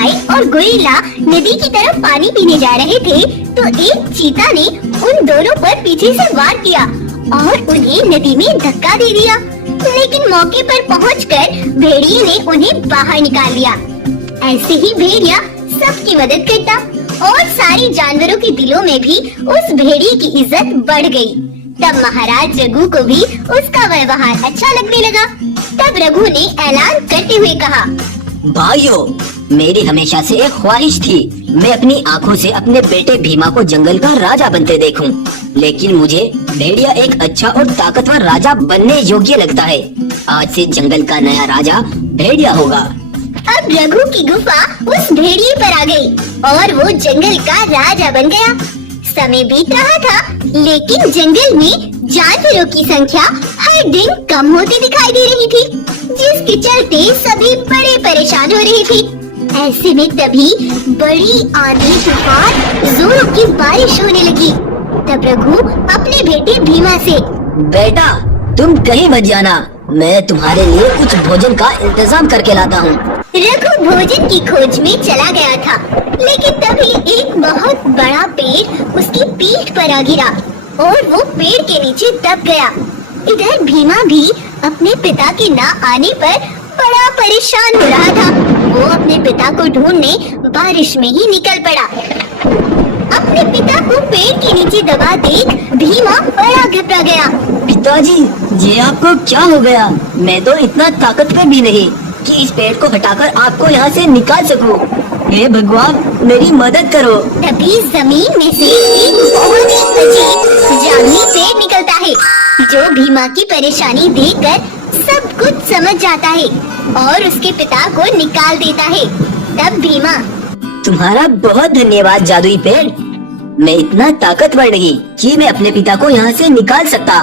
गाय और गोरिल्ला नदी की तरफ पानी पीने जा रहे थे तो एक चीता ने उन दोनों पर पीछे से वार किया और उन्हें नदी में धक्का दे दिया। लेकिन मौके पर पहुंचकर भेड़िए ने उन्हें बाहर निकाल लिया। ऐसे ही भेड़िया सबकी मदद करता और सारे जानवरों के दिलों में भी उस भेड़िए की इज्जत बढ़ गई। तब महाराज रघु को भी उसका व्यवहार अच्छा लगने लगा। तब रघु ने ऐलान करते हुए कहा, भाइयों, मेरी हमेशा से एक ख्वाहिश थी मैं अपनी आंखों से अपने बेटे भीमा को जंगल का राजा बनते देखूं। लेकिन मुझे भेड़िया एक अच्छा और ताकतवर राजा बनने योग्य लगता है। आज से जंगल का नया राजा भेड़िया होगा। अब रघु की गुफा उस भेड़िए पर आ गई और वो जंगल का राजा बन गया। समय बीत रहा था लेकिन जंगल में जानवरों की संख्या हर दिन कम होती दिखाई दे रही थी, जिसके चलते सभी बड़े परेशान हो रहे थे। ऐसे में तभी बड़ी आंधी तूफान जोरों की बारिश होने लगी। तब रघु अपने बेटे भीमा से, बेटा तुम कहीं मत जाना, मैं तुम्हारे लिए कुछ भोजन का इंतजाम करके लाता हूँ। रघु भोजन की खोज में चला गया था लेकिन तभी एक बहुत बड़ा पेड़ उसकी पीठ पर आ गिरा और वो पेड़ के नीचे दब गया। इधर भीमा भी अपने पिता के न आने पर बड़ा परेशान हो रहा था। वो अपने पिता को ढूंढने बारिश में ही निकल पड़ा। अपने पिता को पेड़ के नीचे दबा देख भीमा बड़ा घबरा गया। पिताजी, ये आपको क्या हो गया? मैं तो इतना ताकतवर भी नहीं कि इस पेड़ को हटाकर आपको यहाँ से निकाल सकूं। हे भगवान, मेरी मदद करो। तभी जमीन में से एक बहुत ही अजीब जादुई पेड़ निकलता है जो भीमा की परेशानी देखकर सब कुछ समझ जाता है और उसके पिता को निकाल देता है। तब भीमा, तुम्हारा बहुत धन्यवाद जादुई पेड़। मैं इतना ताकतवर नहीं कि मैं अपने पिता को यहाँ से निकाल सकता,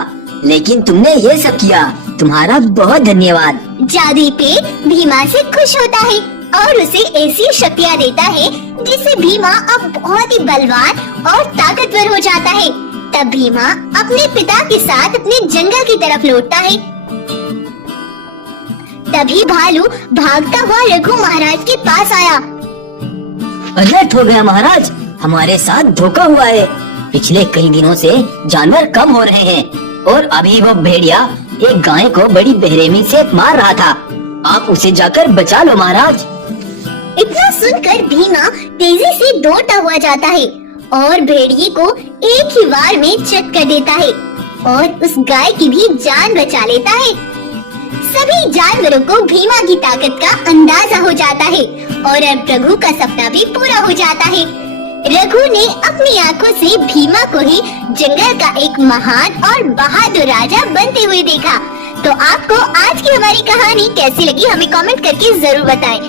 लेकिन तुमने ये सब किया, तुम्हारा बहुत धन्यवाद। जादुई पेड़ भीमा से खुश होता है और उसे ऐसी शक्तियाँ देता है जिससे भीमा अब बहुत ही बलवान और ताकतवर हो जाता है। तब भीमा अपने पिता के साथ अपने जंगल की तरफ लौटता है। तभी भालू भागता हुआ रघु महाराज के पास आया। अलर्ट हो गया महाराज, हमारे साथ धोखा हुआ है। पिछले कई दिनों से जानवर कम हो रहे हैं और अभी वो भेड़िया एक गाय को बड़ी बेरहमी से मार रहा था। आप उसे जाकर बचा लो महाराज। इतना सुनकर भीमा तेजी से दौड़ता हुआ जाता है और भेड़िए को एक ही वार में चट कर देता है और उस गाय की भी जान बचा लेता है। सभी जानवरों को भीमा की ताकत का अंदाजा हो जाता है और अब रघु का सपना भी पूरा हो जाता है। रघु ने अपनी आंखों से भीमा को ही जंगल का एक महान और बहादुर राजा बनते हुए देखा। तो आपको आज की हमारी कहानी कैसी लगी हमें कमेंट करके जरूर बताएं।